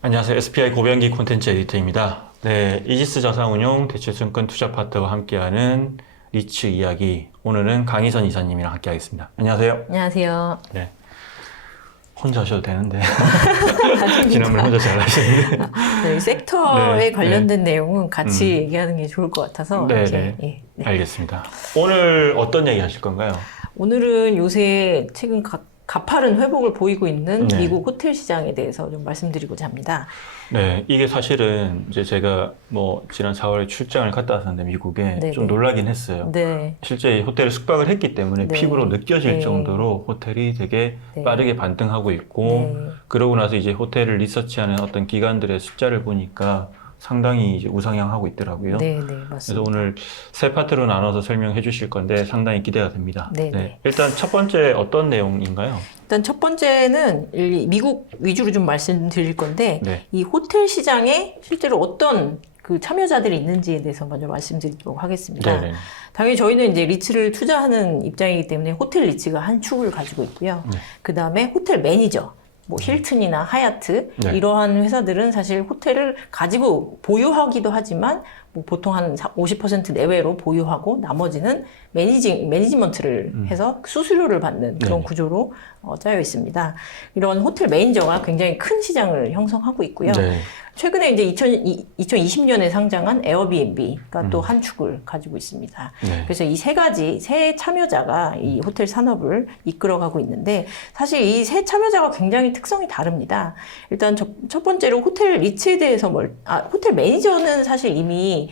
안녕하세요. SPI 고병기 콘텐츠 에디터입니다. 네, 이지스 자산운용 대출증권 투자파트와 함께하는 리츠 이야기. 오늘은 강희선 이사님이랑 함께하겠습니다. 안녕하세요. 안녕하세요. 네, 혼자 하셔도 되는데 지난번에 혼자 잘 하셨는데 네, 섹터에 네, 관련된 내용은 같이 얘기하는 게 좋을 것 같아서 네, 이렇게, 네. 네. 알겠습니다. 오늘 어떤 얘기 하실 건가요? 오늘은 요새 최근 가파른 회복을 보이고 있는 네. 미국 호텔 시장에 대해서 좀 말씀드리고자 합니다. 네, 이게 사실은 이제 제가 뭐 지난 4월에 출장을 갔다 왔었는데 미국에 네, 좀 네. 놀라긴 했어요. 네. 실제 호텔에 숙박을 했기 때문에 네. 피부로 느껴질 네. 정도로 호텔이 되게 네. 빠르게 반등하고 있고, 네. 그러고 나서 이제 호텔을 리서치하는 어떤 기관들의 숫자를 보니까 상당히 이제 우상향하고 있더라고요. 네, 네, 그래서 맞습니다. 오늘 세 파트로 나눠서 설명해 주실 건데 상당히 기대가 됩니다. 네, 네. 일단 첫 번째 어떤 내용인가요? 일단 첫 번째는 이 미국 위주로 좀 말씀드릴 건데 네. 이 호텔 시장에 실제로 어떤 그 참여자들이 있는지에 대해서 먼저 말씀드리도록 하겠습니다. 네네. 당연히 저희는 이제 리츠를 투자하는 입장이기 때문에 호텔 리츠가 한 축을 가지고 있고요. 네. 그 다음에 호텔 매니저, 뭐 힐튼이나 하얏트 네. 이러한 회사들은 사실 호텔을 가지고 보유하기도 하지만 뭐 보통 한 50% 내외로 보유하고 나머지는 매니지먼트를 해서 수수료를 받는 그런 네네. 구조로 짜여 있습니다. 이런 호텔 매니저가 굉장히 큰 시장을 형성하고 있고요. 네. 최근에 이제 2020년에 상장한 에어비앤비가 또 한 축을 가지고 있습니다. 네. 그래서 이 세 가지 새 참여자가 이 호텔 산업을 이끌어가고 있는데 사실 이 새 참여자가 굉장히 특성이 다릅니다. 일단 첫 번째로 호텔 리츠에 대해서 호텔 매니저는 사실 이미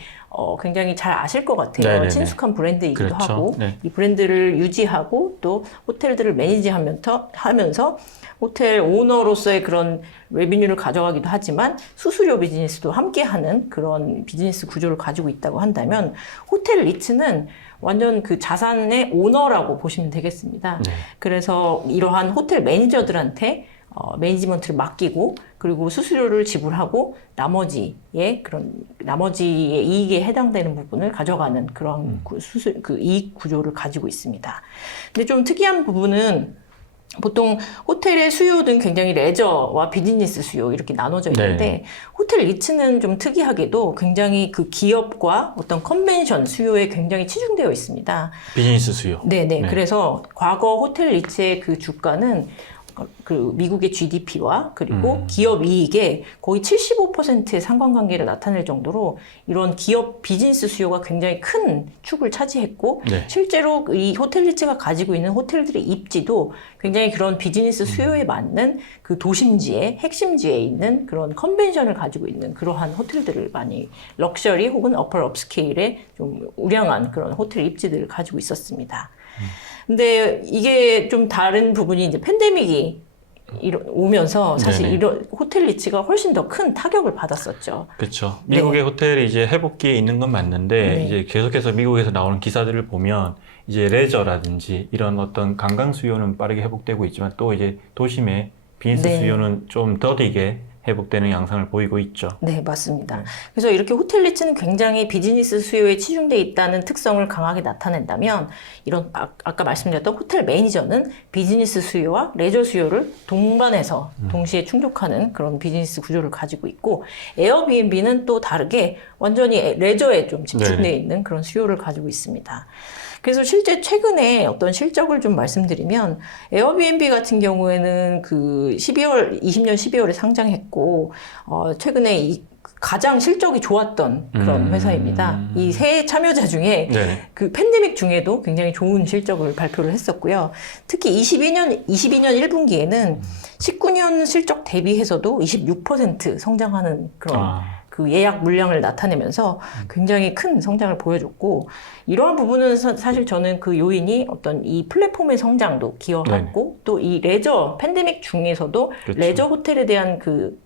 굉장히 잘 아실 것 같아요. 네네네. 친숙한 브랜드이기도 그렇죠. 하고 네. 이 브랜드를 유지하고 또 호텔들을 매니지하면서 호텔 오너로서의 그런 레비뉴를 가져가기도 하지만 수수료 비즈니스도 함께하는 그런 비즈니스 구조를 가지고 있다고 한다면 호텔 리츠는 완전 그 자산의 오너라고 보시면 되겠습니다. 네. 그래서 이러한 호텔 매니저들한테 매니지먼트를 맡기고 그리고 수수료를 지불하고 나머지의 이익에 해당되는 부분을 가져가는 그런 그 이익 구조를 가지고 있습니다. 근데 좀 특이한 부분은 보통 호텔의 수요는 굉장히 레저와 비즈니스 수요 이렇게 나눠져 있는데 네. 호텔 리츠는 좀 특이하게도 굉장히 그 기업과 어떤 컨벤션 수요에 굉장히 치중되어 있습니다. 비즈니스 수요. 네네. 네. 그래서 과거 호텔 리츠의 그 주가는 그 미국의 GDP와 그리고 기업 이익의 거의 75%의 상관관계를 나타낼 정도로 이런 기업 비즈니스 수요가 굉장히 큰 축을 차지했고 네. 실제로 이 호텔 리츠가 가지고 있는 호텔들의 입지도 굉장히 그런 비즈니스 수요에 맞는 그 도심지에 핵심지에 있는 그런 컨벤션을 가지고 있는 그러한 호텔들을 많이 럭셔리 혹은 어퍼 업스케일의 좀 우량한 그런 호텔 입지들을 가지고 있었습니다. 근데 이게 좀 다른 부분이 이제 팬데믹이 오면서 사실 네네. 이런 호텔 리츠가 훨씬 더 큰 타격을 받았었죠. 그렇죠. 미국의 호텔이 이제 회복기에 있는 건 맞는데 네. 이제 계속해서 미국에서 나오는 기사들을 보면 이제 레저라든지 이런 어떤 관광 수요는 빠르게 회복되고 있지만 또 이제 도심의 비즈니스 네. 수요는 좀 더디게 회복되는 양상을 보이고 있죠. 네, 맞습니다. 그래서 이렇게 호텔 리츠는 굉장히 비즈니스 수요에 치중돼 있다는 특성을 강하게 나타낸다면 이런 아까 말씀드렸던 호텔 매니저는 비즈니스 수요와 레저 수요를 동반해서 동시에 충족하는 그런 비즈니스 구조를 가지고 있고 에어비앤비는 또 다르게 완전히 레저에 좀 집중되어 네네. 있는 그런 수요를 가지고 있습니다. 그래서 실제 최근에 어떤 실적을 좀 말씀드리면 에어비앤비 같은 경우에는 그 20년 12월에 상장했고 최근에 가장 실적이 좋았던 그런 회사입니다. 이 세 참여자 중에 네. 그 팬데믹 중에도 굉장히 좋은 실적을 발표를 했었고요. 특히 22년 1분기에는 19년 실적 대비해서도 26% 성장하는 그런 그 예약 물량을 나타내면서 굉장히 큰 성장을 보여줬고 이러한 부분은 사실 저는 그 요인이 어떤 이 플랫폼의 성장도 기여했고 또 이 레저 팬데믹 중에서도 그렇죠. 레저 호텔에 대한 그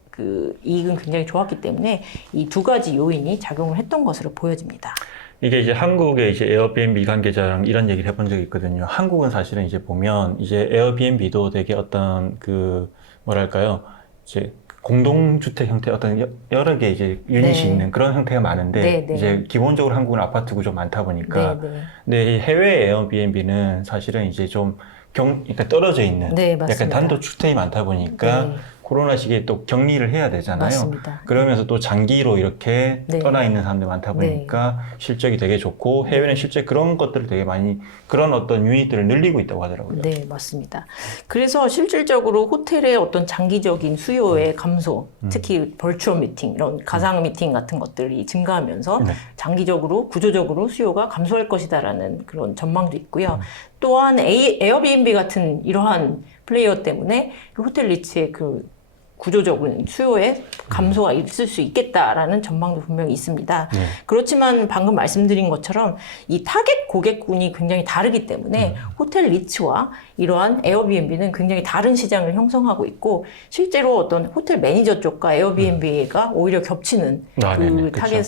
이익은 굉장히 좋았기 때문에 이 두 가지 요인이 작용을 했던 것으로 보여집니다. 이게 이제 한국의 이제 에어비앤비 관계자랑 이런 얘기를 해본 적이 있거든요. 한국은 사실은 이제 보면 이제 에어비앤비도 되게 어떤 그 뭐랄까요, 이제 공동주택 형태 어떤 여러 개 이제 유닛이 네. 있는 그런 형태가 많은데 네, 네. 이제 기본적으로 한국은 아파트 구조 많다 보니까 네, 네. 근데 이 해외 에어비앤비는 사실은 이제 좀 그러니까 떨어져 있는 네, 약간 맞습니다. 단독주택이 많다 보니까 네. 코로나 시기에 또 격리를 해야 되잖아요. 맞습니다. 그러면서 또 장기로 이렇게 네. 떠나 있는 사람들 많다 보니까 실적이 되게 좋고 해외는 실제 그런 것들을 되게 많이 그런 어떤 유닛들을 늘리고 있다고 하더라고요. 네, 맞습니다. 그래서 실질적으로 호텔의 어떤 장기적인 수요의 감소, 특히 벌추얼 미팅, 이런 가상 미팅 같은 것들이 증가하면서 네. 장기적으로 구조적으로 수요가 감소할 것이다라는 그런 전망도 있고요. 또한 에어비앤비 같은 이러한 플레이어 때문에 그 호텔 리츠의 그 구조적인 수요의 감소가 있을 수 있겠다라는 전망도 분명히 있습니다. 네. 그렇지만 방금 말씀드린 것처럼 이 타겟 고객군이 굉장히 다르기 때문에 호텔 리츠와 이러한 에어비앤비는 굉장히 다른 시장을 형성하고 있고 실제로 어떤 호텔 매니저 쪽과 에어비앤비가 오히려 겹치는 아, 그 네네, 타겟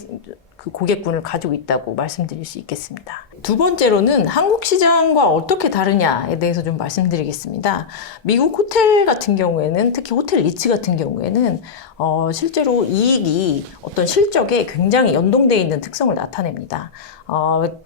그 고객군을 가지고 있다고 말씀드릴 수 있겠습니다. 두 번째로는 한국 시장과 어떻게 다르냐에 대해서 좀 말씀드리겠습니다. 미국 호텔 같은 경우에는 특히 호텔 리츠 같은 경우에는 실제로 이익이 어떤 실적에 굉장히 연동되어 있는 특성을 나타냅니다.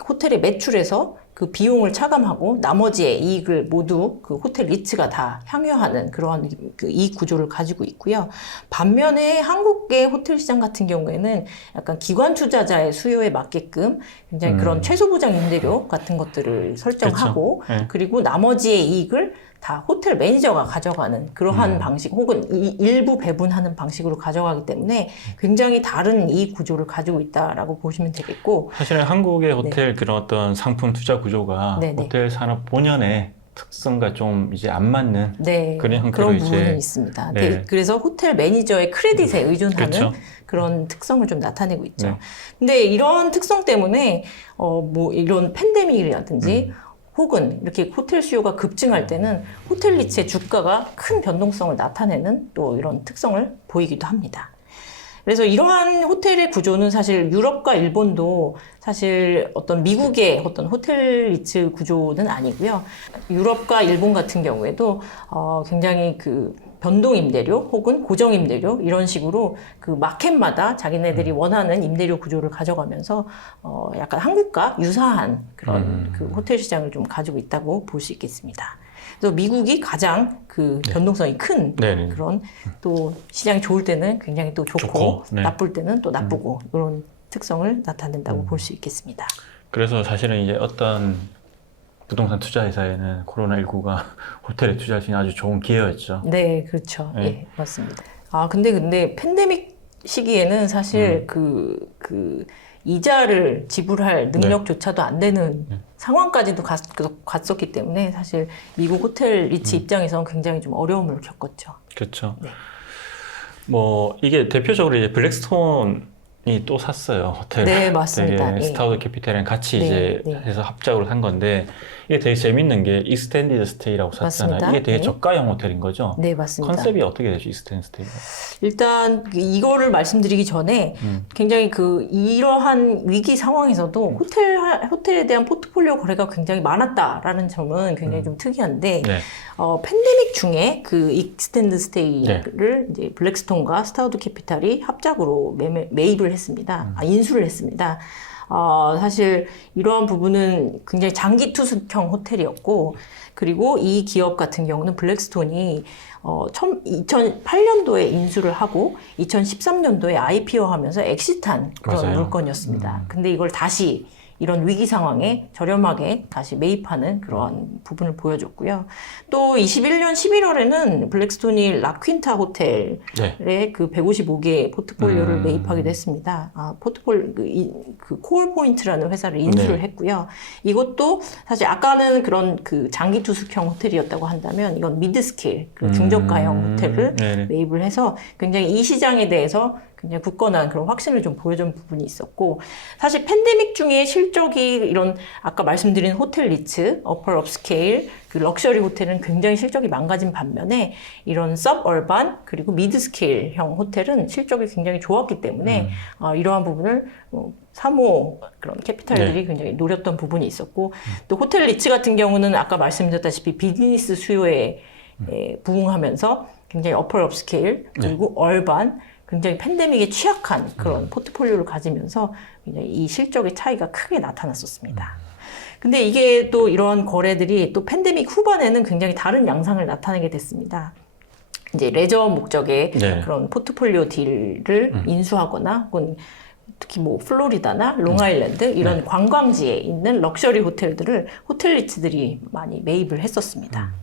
호텔의 매출에서 그 비용을 차감하고 나머지의 이익을 모두 그 호텔 리츠가 다 향유하는 그러한 그 이익 구조를 가지고 있고요. 반면에 한국의 호텔 시장 같은 경우에는 약간 기관 투자자의 수요에 맞게끔 굉장히 그런 최소 보장 임대료 같은 것들을 설정하고 그렇죠. 네. 그리고 나머지의 이익을 다 호텔 매니저가 가져가는 그러한 방식 혹은 일부 배분하는 방식으로 가져가기 때문에 굉장히 다른 이익 구조를 가지고 있다라고 보시면 되겠고 사실은 한국의 호텔 그런 어떤 상품 투자 구조가 네네. 호텔 산업 본연의 특성과 좀 이제 안 맞는 네, 그런 형태로 그런 이제 부분은 있습니다. 네. 네, 그래서 호텔 매니저의 크레딧에 의존하는 그렇죠. 그런 특성을 좀 나타내고 있죠. 네. 근데 이런 특성 때문에 뭐 이런 팬데믹이라든지 혹은 이렇게 호텔 수요가 급증할 때는 호텔 리츠의 주가가 큰 변동성을 나타내는 또 이런 특성을 보이기도 합니다. 그래서 이러한 호텔의 구조는 사실 유럽과 일본도 사실 어떤 미국의 어떤 호텔 리츠 구조는 아니고요. 유럽과 일본 같은 경우에도 굉장히 그 변동 임대료 혹은 고정 임대료 이런 식으로 그 마켓마다 자기네들이 원하는 임대료 구조를 가져가면서 약간 한국과 유사한 그런 그 호텔 시장을 좀 가지고 있다고 볼 수 있겠습니다. 그래서 미국이 가장 그 변동성이 큰 네네. 그런 또 시장이 좋을 때는 굉장히 또 좋고 네. 나쁠 때는 또 나쁘고 이런 특성을 나타낸다고 볼 수 있겠습니다. 그래서 사실은 이제 어떤 부동산 투자 회사에는 코로나19가 호텔에 투자할 수 있는 아주 좋은 기회였죠. 네, 그렇죠. 네. 예, 맞습니다. 근데 팬데믹 시기에는 사실 그 이자를 지불할 능력조차도 안 되는 상황까지도 갔었기 때문에 사실 미국 호텔 리츠 입장에서는 굉장히 좀 어려움을 겪었죠. 그렇죠. 네. 뭐 이게 대표적으로 이제 블랙스톤이 또 샀어요 호텔. 네, 맞습니다. 되게 예. 스타우드 캐피탈이랑 같이 네, 이제 네. 해서 합작으로 산 건데 이게 되게 재밌는 게 익스텐디드 스테이라고 샀잖아요. 맞습니다. 이게 되게 네. 저가형 호텔인 거죠. 네, 맞습니다. 컨셉이 어떻게 되죠, 익스텐디드 스테이가? 일단 이거를 말씀드리기 전에 굉장히 그 이러한 위기 상황에서도 호텔에 대한 포트폴리오 거래가 굉장히 많았다라는 점은 굉장히 좀 특이한데 네. 팬데믹 중에 그 익스텐드 스테이를 이제 블랙스톤과 스타우드 캐피탈이 합작으로 매입을 했습니다. 인수를 했습니다. 사실 이러한 부분은 굉장히 장기 투숙형 호텔이었고, 그리고 이 기업 같은 경우는 블랙스톤이 2008년도에 인수를 하고 2013년도에 IPO 하면서 엑시트한 그런 맞아요. 물건이었습니다. 근데 이걸 다시 이런 위기 상황에 저렴하게 다시 매입하는 그런 부분을 보여줬고요. 또 21년 11월에는 블랙스톤이 라퀸타 호텔에 네. 그 155개 포트폴리오를 매입하기도 했습니다. 그 코어 포인트라는 회사를 인수를 네. 했고요. 이것도 사실 아까는 그런 그 장기 투숙형 호텔이었다고 한다면 이건 미드 스케일, 그 중저가형 호텔을 네네. 매입을 해서 굉장히 이 시장에 대해서 굉장히 굳건한 그런 확신을 좀 보여준 부분이 있었고, 사실 팬데믹 중에 실적이 이런 아까 말씀드린 호텔 리츠, 어퍼 업스케일, 그 럭셔리 호텔은 굉장히 실적이 망가진 반면에 이런 서브얼반 그리고 미드 스케일형 호텔은 실적이 굉장히 좋았기 때문에 이러한 부분을 사모 그런 캐피탈들이 굉장히 노렸던 부분이 있었고, 또 호텔 리츠 같은 경우는 아까 말씀드렸다시피 비즈니스 수요에 부응하면서 굉장히 어퍼 업스케일 그리고 얼반 굉장히 팬데믹에 취약한 그런 포트폴리오를 가지면서 굉장히 이 실적의 차이가 크게 나타났었습니다. 근데 이게 또 이러한 거래들이 또 팬데믹 후반에는 굉장히 다른 양상을 나타내게 됐습니다. 이제 레저 목적의 네. 그런 포트폴리오 딜을 인수하거나 혹은 특히 뭐 플로리다나 롱아일랜드 이런 네. 관광지에 있는 럭셔리 호텔들을 호텔리츠들이 많이 매입을 했었습니다.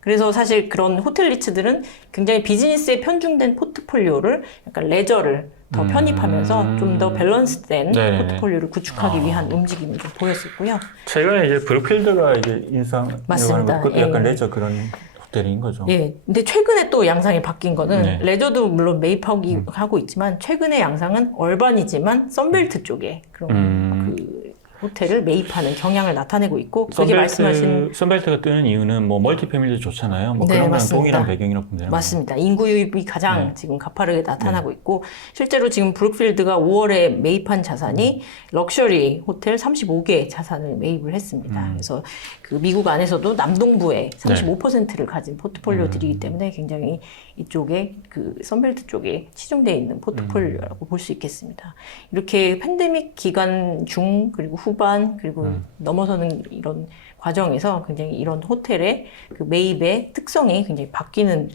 그래서 사실 그런 호텔리츠들은 굉장히 비즈니스에 편중된 포트폴리오를 약간 레저를 더 편입하면서 좀 더 밸런스된 네네네. 포트폴리오를 구축하기 위한 움직임을 좀 보였었고요. 최근에 이제 브룩필드가 이제 맞습니다. 그것도 약간 예. 레저 그런 호텔인 거죠. 예. 근데 최근에 또 양상이 바뀐 거는 네. 레저도 물론 매입하고 있지만 최근의 양상은 얼반이지만 썬벨트 쪽에 그런 그 호텔을 매입하는 경향을 나타내고 있고 그게 말씀하신 선벨트가 뜨는 이유는 뭐 멀티패밀리도 좋잖아요. 뭐 네, 그런 거랑 맞습니다. 동일한 배경이라고 보면 되는 맞습니다. 인구 유입이 가장 네. 지금 가파르게 나타나고 있고 실제로 지금 브룩필드가 5월에 매입한 자산이 럭셔리 호텔 35개 자산을 매입을 했습니다. 그래서 그 미국 안에서도 남동부에 35%를 가진 포트폴리오들이기 때문에 굉장히 이쪽에 그 선벨트 쪽에 치중되어 있는 포트폴리오라고 볼 수 있겠습니다. 이렇게 팬데믹 기간 중 그리고 후반 그리고 넘어서는 이런 과정에서 굉장히 이런 호텔의 그 매입의 특성이 굉장히 바뀌는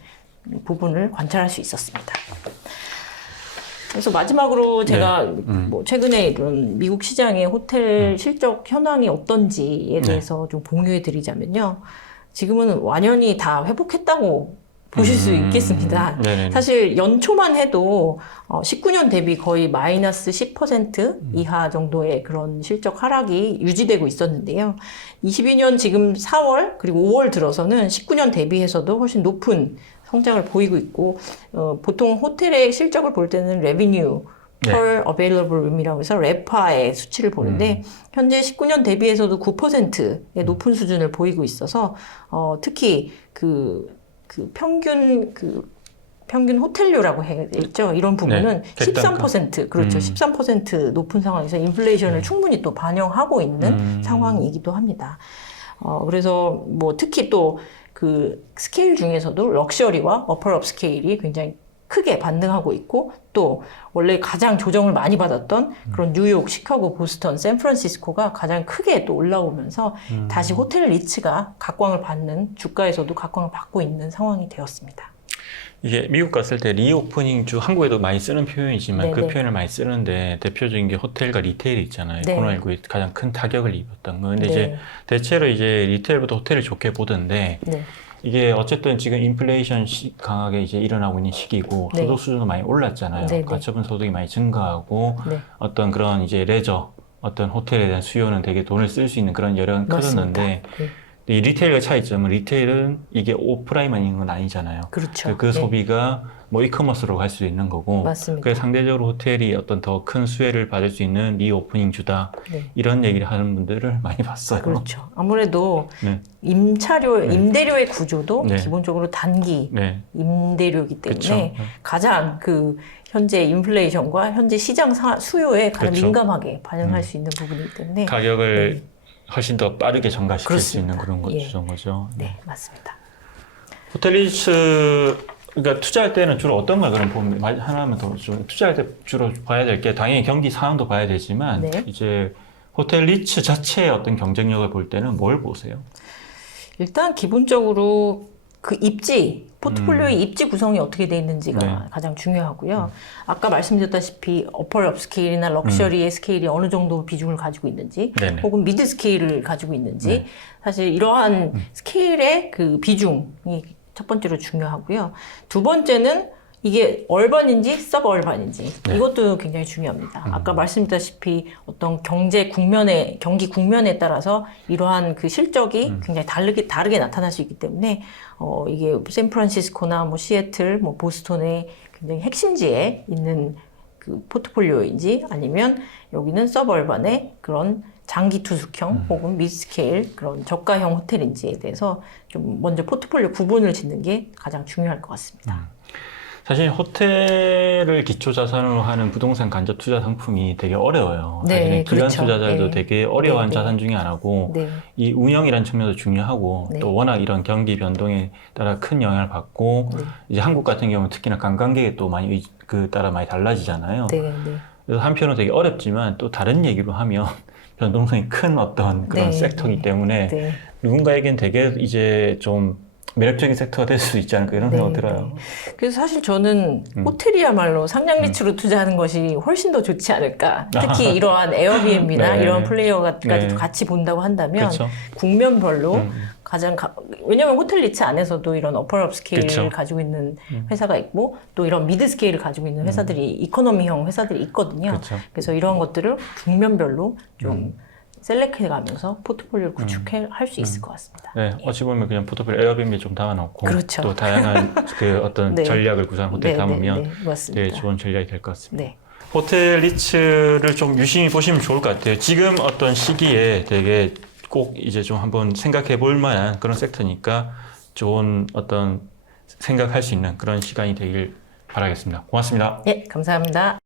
부분을 관찰할 수 있었습니다. 그래서 마지막으로 제가 뭐 최근에 이런 미국 시장의 호텔 실적 현황이 어떤지에 대해서 좀 공유해 드리자면요. 지금은 완연히 다 회복했다고 보실 수 있겠습니다. 네네네. 사실 연초만 해도 19년 대비 거의 마이너스 10% 이하 정도의 그런 실적 하락이 유지되고 있었는데요. 22년 지금 4월 그리고 5월 들어서는 19년 대비해서도 훨씬 높은 성장을 보이고 있고 보통 호텔의 실적을 볼 때는 레비뉴 per available room이라고 해서 레파의 수치를 보는데 현재 19년 대비해서도 9%의 높은 수준을 보이고 있어서 특히 그 평균 호텔료라고 했죠. 이런 부분은 네, 13% 그렇죠. 13% 높은 상황에서 인플레이션을 충분히 또 반영하고 있는 상황이기도 합니다. 그래서 뭐 특히 또 그 스케일 중에서도 럭셔리와 어퍼 업스케일이 굉장히 크게 반등하고 있고 또 원래 가장 조정을 많이 받았던 그런 뉴욕, 시카고, 보스턴, 샌프란시스코가 가장 크게 또 올라오면서 다시 호텔 리츠가 각광을 받는 주가에서도 각광을 받고 있는 상황이 되었습니다. 이게 미국 갔을 때 리오프닝 주 한국에도 많이 쓰는 표현이지만 그 표현을 많이 쓰는데 대표적인 게 호텔과 리테일이 있잖아요. 네. 코로나19에 가장 큰 타격을 입었던 거. 근데 네. 이제 대체로 이제 리테일보다 호텔을 좋게 보던데 네. 이게 어쨌든 지금 인플레이션 강하게 이제 일어나고 있는 시기고 네. 소득 수준도 많이 올랐잖아요. 네, 네. 가처분 소득이 많이 증가하고 네. 어떤 그런 이제 레저 어떤 호텔에 대한 수요는 되게 돈을 쓸 수 있는 그런 여력은 커졌는데 네. 이 리테일과 차이점은 리테일은 이게 오프라인만 있는 건 아니잖아요. 그렇죠. 그 네. 소비가 뭐 이커머스로 갈 수 있는 거고 맞습니다. 그래서 상대적으로 호텔이 어떤 더 큰 수혜를 받을 수 있는 리오프닝 주다 네. 이런 얘기를 하는 분들을 많이 봤어요. 그렇죠. 아무래도 네. 임대료의 구조도 네. 기본적으로 단기 네. 임대료이기 때문에 그쵸. 가장 그 현재 인플레이션과 현재 시장 수요에 가장 그쵸. 민감하게 반영할 수 있는 부분이기 때문에 가격을 훨씬 더 빠르게 전가시킬 수 있는 그렇습니다. 그런 예. 거죠. 네, 맞습니다. 호텔리츠 그러니까 투자할 때는 주로 어떤 걸 그럼 보면 하나만 더 좀 투자할 때 주로 봐야 될 게 당연히 경기 상황도 봐야 되지만 네. 이제 호텔 리츠 자체의 어떤 경쟁력을 볼 때는 뭘 보세요? 일단 기본적으로 그 입지, 포트폴리오의 입지 구성이 어떻게 돼 있는지가 네. 가장 중요하고요. 아까 말씀드렸다시피 어퍼 업스케일이나 럭셔리의 스케일이 어느 정도 비중을 가지고 있는지 네네. 혹은 미드 스케일을 가지고 있는지 네. 사실 이러한 스케일의 그 비중이 첫 번째로 중요하고요. 두 번째는 이게 얼반인지 서브얼반인지 네. 이것도 굉장히 중요합니다. 아까 말씀드렸다시피 어떤 경기 국면에 따라서 이러한 그 실적이 굉장히 다르게 나타날 수 있기 때문에 이게 샌프란시스코나 뭐 시애틀, 뭐 보스턴의 굉장히 핵심지에 있는 그 포트폴리오인지 아니면 여기는 서브얼반의 그런 장기 투숙형 혹은 미드스케일 그런 저가형 호텔인지에 대해서 좀 먼저 포트폴리오 구분을 짓는 게 가장 중요할 것 같습니다. 사실 호텔을 기초 자산으로 하는 부동산 간접 투자 상품이 되게 어려워요. 네, 사실은 기관 그렇죠. 투자자들도 네. 되게 어려워하는 네, 네. 자산 중에 하나고 네. 이 운영이라는 측면도 중요하고 네. 또 워낙 이런 경기 변동에 따라 큰 영향을 받고 네. 이제 한국 같은 경우는 특히나 관광객이 또 많이 따라 많이 달라지잖아요. 네, 네. 그래서 한편으로 되게 어렵지만 또 다른 얘기로 하면 변동성이 큰 어떤 그런 네, 섹터이기 네. 때문에 네. 누군가에겐 되게 이제 좀 매력적인 섹터가 될 수 있지 않을까 이런 생각이 들어요. 그래서 사실 저는 호텔이야말로 상장 리츠로 투자하는 것이 훨씬 더 좋지 않을까. 특히 이러한 에어비앤비나 네. 이런 플레이어가 네. 같이 본다고 한다면 그렇죠. 국면별로 왜냐면 호텔 리츠 안에서도 이런 어퍼 업스케일을 그쵸. 가지고 있는 회사가 있고 또 이런 미드 스케일을 가지고 있는 회사들이 이코노미형 회사들이 있거든요. 그쵸. 그래서 이런 것들을 국면별로 좀 셀렉해 가면서 포트폴리오를 구축해 할 수 있을 것 같습니다. 네, 어찌 보면 그냥 포트폴리오 에어비앤비 좀 담아놓고 그렇죠. 또 다양한 그 어떤 네. 전략을 구사한 호텔 담으면 맞습니다. 되게 좋은 전략이 될 것 같습니다. 네. 호텔 리츠를 좀 유심히 보시면 좋을 것 같아요. 지금 어떤 시기에 되게 꼭 이제 좀 한번 생각해 볼 만한 그런 섹터니까 좋은 어떤 생각할 수 있는 그런 시간이 되길 바라겠습니다. 고맙습니다. 네, 감사합니다.